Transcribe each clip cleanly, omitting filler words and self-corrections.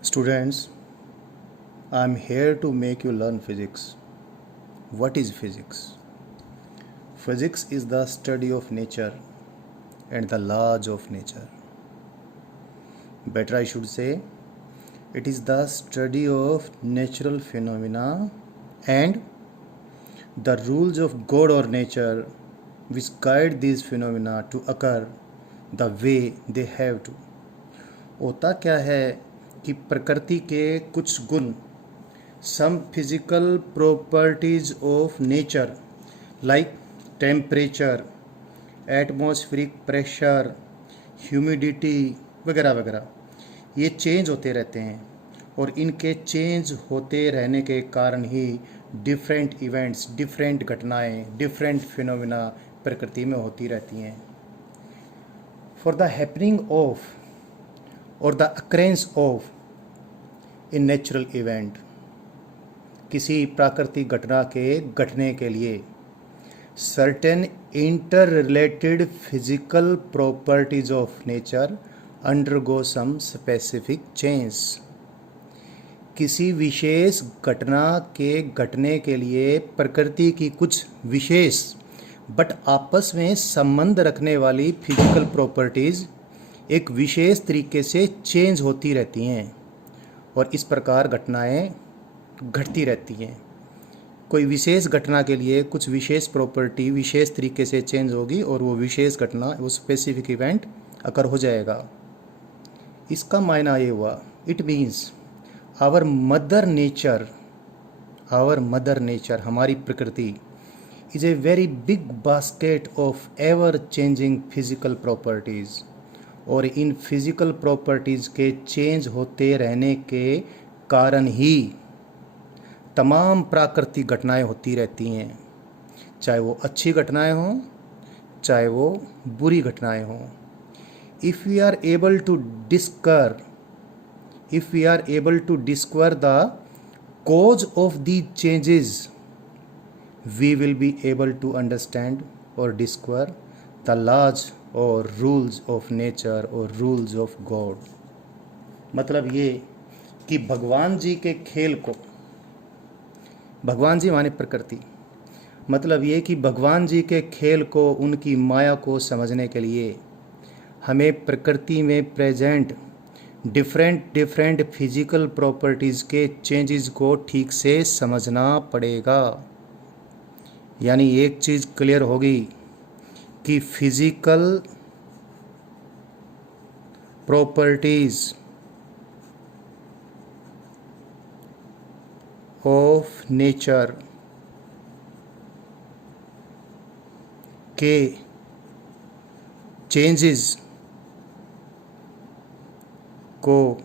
Students, I am here to make you learn physics. What is physics? Physics is the study of nature and the laws of nature. Better, I should say, it is the study of natural phenomena and the rules of God or nature which guide these phenomena to occur the way they have to. होता क्या है कि प्रकृति के कुछ गुण, some physical properties of nature like temperature, atmospheric pressure, humidity वगैरह वगैरह, ये चेंज होते रहते हैं और इनके चेंज होते रहने के कारण ही डिफरेंट इवेंट्स, डिफरेंट घटनाएं, डिफरेंट फिनोमिना प्रकृति में होती रहती हैं. फॉर द हैपनिंग ऑफ और the occurrence of a natural event, किसी प्राकृतिक घटना के घटने के लिए certain interrelated physical properties of nature undergo some specific change. किसी विशेष घटना के घटने के लिए प्रकृति की कुछ विशेष बट आपस में संबंध रखने वाली फिजिकल प्रॉपर्टीज़ एक विशेष तरीके से चेंज होती रहती हैं और इस प्रकार घटनाएं घटती रहती हैं. कोई विशेष घटना के लिए कुछ विशेष प्रॉपर्टी विशेष तरीके से चेंज होगी और वो विशेष घटना, वो स्पेसिफिक इवेंट अकर हो जाएगा. इसका मायना ये हुआ, it means our mother nature, हमारी प्रकृति is a very big basket of ever changing physical properties. और इन फिजिकल प्रॉपर्टीज़ के चेंज होते रहने के कारण ही तमाम प्राकृतिक घटनाएं होती रहती हैं, चाहे वो अच्छी घटनाएं हों, चाहे वो बुरी घटनाएं हों. If we are able to discover the cause of these changes, we will be able to understand or discover the laws or rules of nature or rules of God. मतलब ये कि भगवान जी के खेल को, भगवान जी माने प्रकृति, मतलब ये कि भगवान जी के खेल को, उनकी माया को समझने के लिए हमें प्रकृति में प्रेजेंट डिफरेंट फिजिकल प्रॉपर्टीज़ के चेंजेस को ठीक से समझना पड़ेगा. यानी एक चीज़ क्लियर होगी कि फिजिकल प्रॉपर्टीज़ ऑफ नेचर के चेंजेस को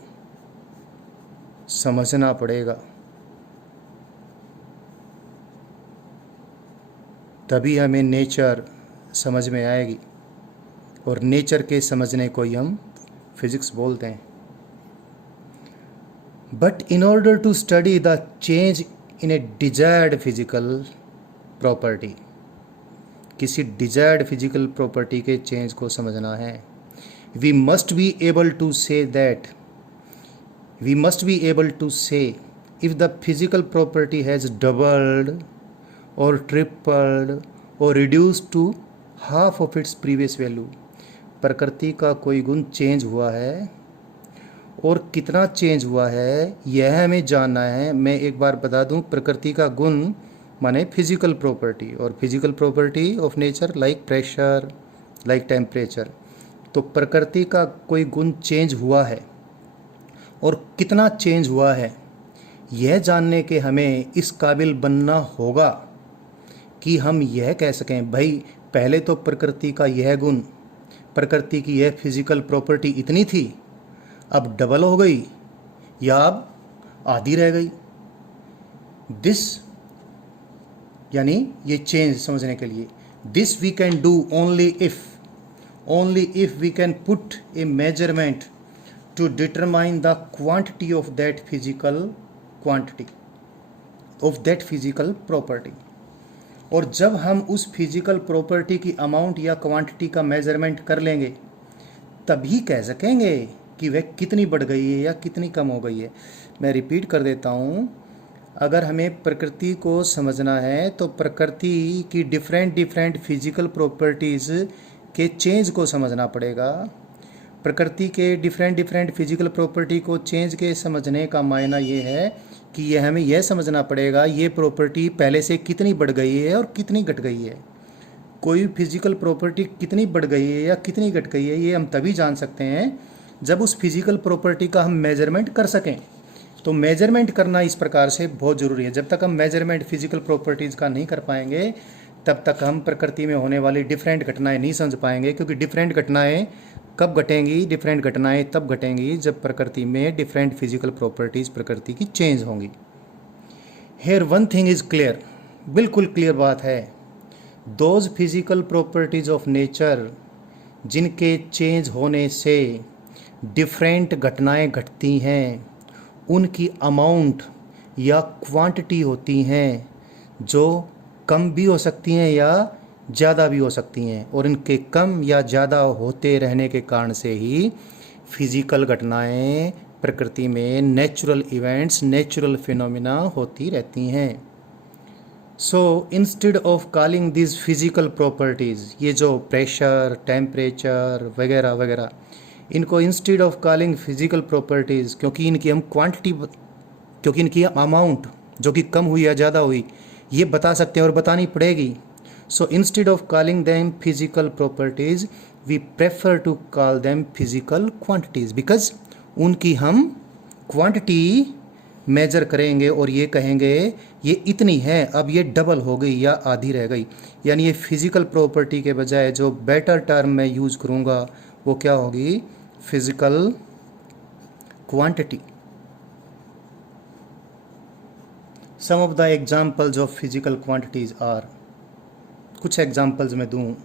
समझना पड़ेगा, तभी हमें नेचर समझ में आएगी और नेचर के समझने को ही हम फिजिक्स बोलते हैं. But in order to study the change in a desired physical property, किसी डिजायर्ड फिजिकल प्रॉपर्टी के चेंज को समझना है, we must be able to say if the physical property has doubled or tripled or reduced to half of its previous value. प्रकृति का कोई गुण change हुआ है और कितना चेंज हुआ है यह हमें जानना है. मैं एक बार बता दूं, प्रकृति का गुण माने फिजिकल प्रॉपर्टी, और physical property of nature like pressure, like temperature. तो प्रकृति का कोई गुण चेंज हुआ है और कितना चेंज हुआ है यह जानने के हमें इस काबिल बनना होगा कि हम यह कह सकें, भाई पहले तो प्रकृति का यह गुण, प्रकृति की यह फिजिकल प्रॉपर्टी इतनी थी, अब डबल हो गई या अब आधी रह गई. दिस यानी ये चेंज समझने के लिए, this we can do only if we can put a measurement to determine the quantity of that physical property. और जब हम उस फिजिकल प्रॉपर्टी की अमाउंट या क्वांटिटी का मेजरमेंट कर लेंगे तभी कह सकेंगे कि वह कितनी बढ़ गई है या कितनी कम हो गई है। मैं रिपीट कर देता हूँ, अगर हमें प्रकृति को समझना है तो प्रकृति की डिफरेंट डिफरेंट फिजिकल प्रॉपर्टीज़ के चेंज को समझना पड़ेगा। प्रकृति के डिफरेंट डिफरेंट फिजिकल प्रॉपर्टी को चेंज के समझने का मायना ये है कि ये हमें यह समझना पड़ेगा ये प्रॉपर्टी पहले से कितनी बढ़ गई है और कितनी घट गई है। कोई फिजिकल प्रॉपर्टी कितनी बढ़ गई है या कितनी घट गई है ये हम तभी जान सकते हैं जब उस फिजिकल प्रॉपर्टी का हम मेजरमेंट कर सकें। तो मेजरमेंट करना इस प्रकार से बहुत ज़रूरी है। जब तक हम मेजरमेंट फिजिकल प्रॉपर्टीज़ का नहीं कर पाएंगे तब तक हम प्रकृति में होने वाली डिफरेंट घटनाएं नहीं समझ पाएंगे, क्योंकि डिफरेंट घटनाएं कब घटेंगी, डिफरेंट घटनाएं तब घटेंगी जब प्रकृति में डिफरेंट फिजिकल प्रॉपर्टीज़ प्रकृति की चेंज होंगी। Here one thing is clear, बिल्कुल क्लियर बात है, those physical properties of nature जिनके चेंज होने से डिफरेंट घटनाएं घटती हैं, उनकी अमाउंट या क्वांटिटी होती हैं जो कम भी हो सकती हैं या ज़्यादा भी हो सकती हैं, और इनके कम या ज़्यादा होते रहने के कारण से ही फिजिकल घटनाएं प्रकृति में नेचुरल इवेंट्स, नेचुरल फिनोमिना होती रहती हैं। सो instead of calling this physical properties, ये जो प्रेशर, टेम्परेचर वगैरह वगैरह, इनको instead of calling physical properties, क्योंकि इनकी हम क्वांटिटी, क्योंकि इनकी अमाउंट जो कि कम हुई या ज़्यादा हुई ये बता सकते हैं और बतानी पड़ेगी। So instead of calling them physical properties we prefer to call them physical quantities, because उनकी हम क्वांटिटी मेजर करेंगे और ये कहेंगे ये इतनी है, अब ये डबल हो गई या आधी रह गई। यानी ये फिजिकल प्रॉपर्टी के बजाय जो बेटर टर्म मैं यूज़ करूँगा वो क्या होगी, physical quantity. Some of the examples of physical quantities are, कुछ एग्जाम्पल्स मैं दूँ,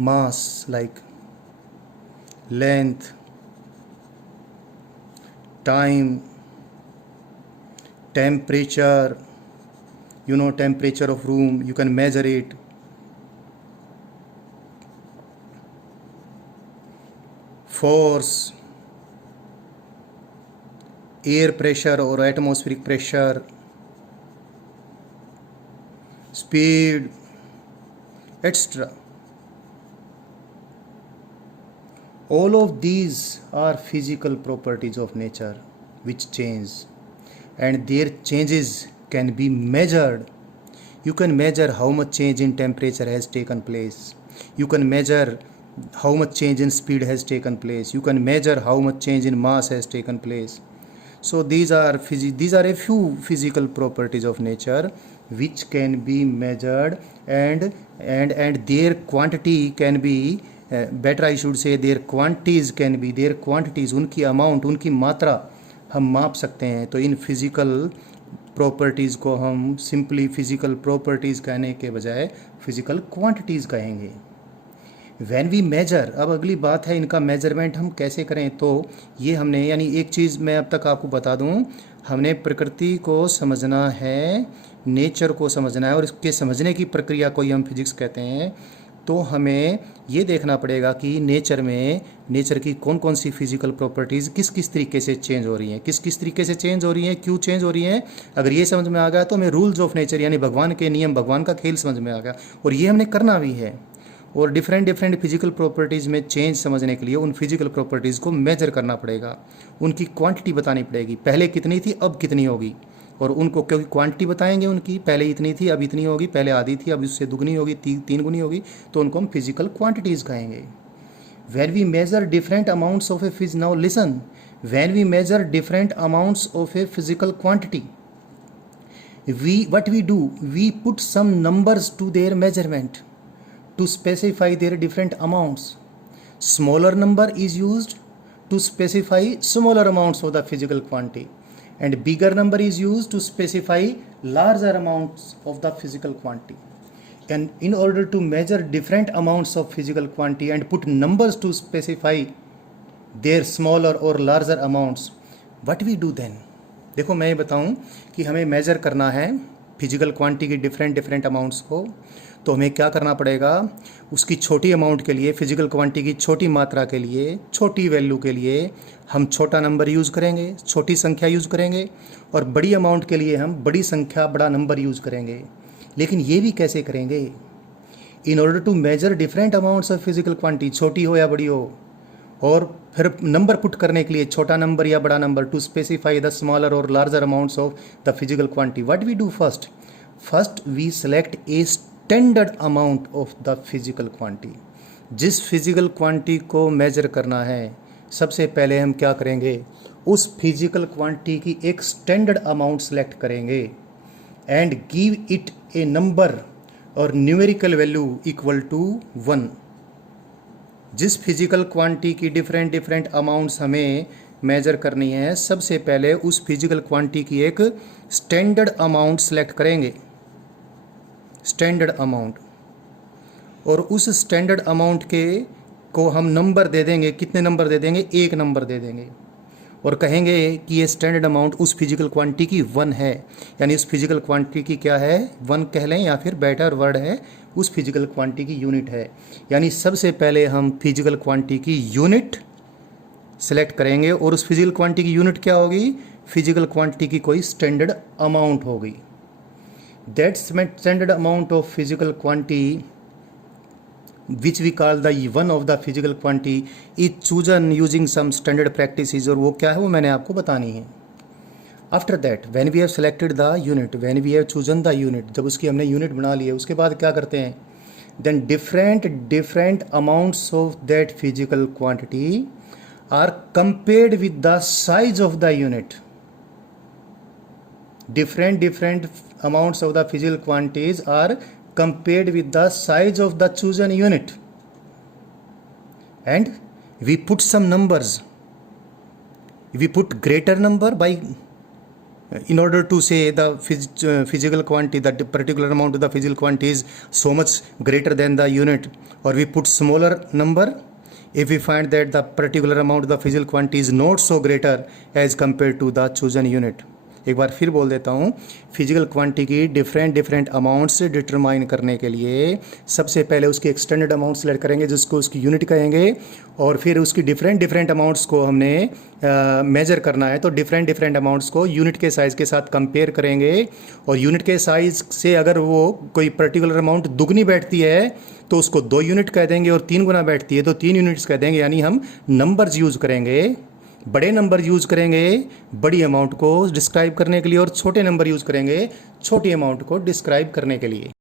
mass like length, time, temperature, you know, temperature of room, you can measure it, force, air pressure or atmospheric pressure, speed, etc. All of these are physical properties of nature which change, and their changes can be measured. You can measure how much change in temperature has taken place. You can measure how much change in speed has taken place. You can measure how much change in mass has taken place. So these are a few physical properties of nature which can be measured, and their quantity can be better I should say their quantities can be, their quantities, उनकी amount, उनकी मात्रा हम माप सकते हैं। तो इन physical properties को हम सिंपली फिज़िकल प्रॉपर्टीज़ कहने के बजाय फिज़िकल क्वांटिटीज़ कहेंगे। व्हेन वी मेजर, अब अगली बात है इनका मेजरमेंट हम कैसे करें। तो ये हमने, यानी एक चीज़ मैं अब तक आपको बता दूं, हमने प्रकृति को समझना है, नेचर को समझना है, और इसके समझने की प्रक्रिया को ही हम फिजिक्स कहते हैं। तो हमें ये देखना पड़ेगा कि नेचर में, नेचर की कौन कौन सी फिजिकल प्रॉपर्टीज़ किस किस तरीके से चेंज हो रही हैं, किस किस तरीके से चेंज हो रही हैं, क्यों चेंज हो रही हैं। अगर ये समझ में आ गया तो हमें रूल्स ऑफ नेचर यानी भगवान के नियम, भगवान का खेल समझ में आ गया, और ये हमने करना भी है। और डिफरेंट डिफरेंट फिजिकल प्रॉपर्टीज़ में चेंज समझने के लिए उन फिजिकल प्रॉपर्टीज़ को मेजर करना पड़ेगा, उनकी क्वांटिटी बतानी पड़ेगी, पहले कितनी थी अब कितनी होगी, और उनको क्योंकि क्वांटिटी बताएंगे उनकी, पहले इतनी थी अब इतनी होगी, पहले आधी थी अब उससे दुगनी होगी, तीन गुनी होगी, तो उनको हम फिजिकल क्वांटिटीज़ कहेंगे। When we measure different amounts of a now listen, when we measure different amounts of a physical quantity, what we do, we put some numbers to their measurement to specify their different amounts. Smaller number is used to specify smaller amounts of the physical quantity, and bigger number is used to specify larger amounts of the physical quantity. And in order to measure different amounts of physical quantity and put numbers to specify their smaller or larger amounts, what we do then? देखो मैं ये बताऊं कि हमें major करना है physical quantity की different amounts को, तो हमें क्या करना पड़ेगा, उसकी छोटी अमाउंट के लिए, फिजिकल क्वांटिटी की छोटी मात्रा के लिए, छोटी वैल्यू के लिए हम छोटा नंबर यूज़ करेंगे, छोटी संख्या यूज़ करेंगे, और बड़ी अमाउंट के लिए हम बड़ी संख्या, बड़ा नंबर यूज़ करेंगे। लेकिन ये भी कैसे करेंगे? In order to measure different amounts of physical quantity, छोटी हो या बड़ी हो, और फिर नंबर पुट करने के लिए छोटा नंबर या बड़ा number, to specify the smaller और larger amounts of the physical quantity, what we do first we select a standard amount of the physical quantity. जिस फिजिकल क्वांटिटी को मेजर करना है, सबसे पहले हम क्या करेंगे, उस फिजिकल क्वांटिटी की एक स्टैंडर्ड अमाउंट सेलेक्ट करेंगे and give it A number और न्यूमेरिकल वैल्यू इक्वल टू 1। जिस फिजिकल क्वांटिटी की डिफरेंट अमाउंट्स हमें मेजर करनी है, सबसे पहले उस फिजिकल क्वांटिटी की एक स्टैंडर्ड अमाउंट सेलेक्ट करेंगे, स्टैंडर्ड अमाउंट, और उस स्टैंडर्ड अमाउंट के को हम नंबर दे देंगे। कितने नंबर दे देंगे? एक नंबर दे देंगे, और कहेंगे कि ये स्टैंडर्ड अमाउंट उस फिजिकल क्वांटिटी की 1 है, यानी उस फिजिकल क्वांटिटी की क्या है, 1 कह लें, या फिर बेटर वर्ड है, उस फिजिकल क्वांटिटी की यूनिट है। यानी सबसे पहले हम फिजिकल क्वांटिटी की यूनिट सेलेक्ट करेंगे, और उस फिजिकल क्वांटिटी की यूनिट क्या होगी, फिजिकल क्वांटिटी की कोई स्टैंडर्ड अमाउंट होगी। That standard amount of physical quantity which we call the one of the physical quantity is chosen using some standard practices, और वो क्या है वो मैंने आपको बतानी है। After that when we have selected the unit, when we have chosen the unit, जब उसकी हमने यूनिट बना ली है, उसके बाद क्या करते हैं, then different amounts of that physical quantity are compared with the size of the unit. Different amounts of the physical quantities are compared with the size of the chosen unit, and we put some numbers. We put greater number by, in order to say the physical quantity, that particular amount of the physical quantity is so much greater than the unit, or we put smaller number if we find that the particular amount of the physical quantity is not so greater as compared to the chosen unit. एक बार फिर बोल देता हूँ, physical quantity की different amounts determine करने के लिए सबसे पहले उसकी एक स्टैंडर्ड अमाउंट सेलेक्ट करेंगे, जिसको उसकी यूनिट कहेंगे, और फिर उसकी डिफरेंट अमाउंट्स को हमने मेजर करना है, तो डिफरेंट अमाउंट्स को यूनिट के साइज़ के साथ कंपेयर करेंगे, और यूनिट के साइज़ से अगर वो कोई पर्टिकुलर अमाउंट दुगनी बैठती है तो उसको 2 यूनिट कह देंगे, और 3 गुना बैठती है तो 3 यूनिट्स कह देंगे। यानी हम नंबर्स यूज़ करेंगे, बड़े नंबर यूज़ करेंगे बड़ी अमाउंट को डिस्क्राइब करने के लिए, और छोटे नंबर यूज़ करेंगे छोटी अमाउंट को डिस्क्राइब करने के लिए।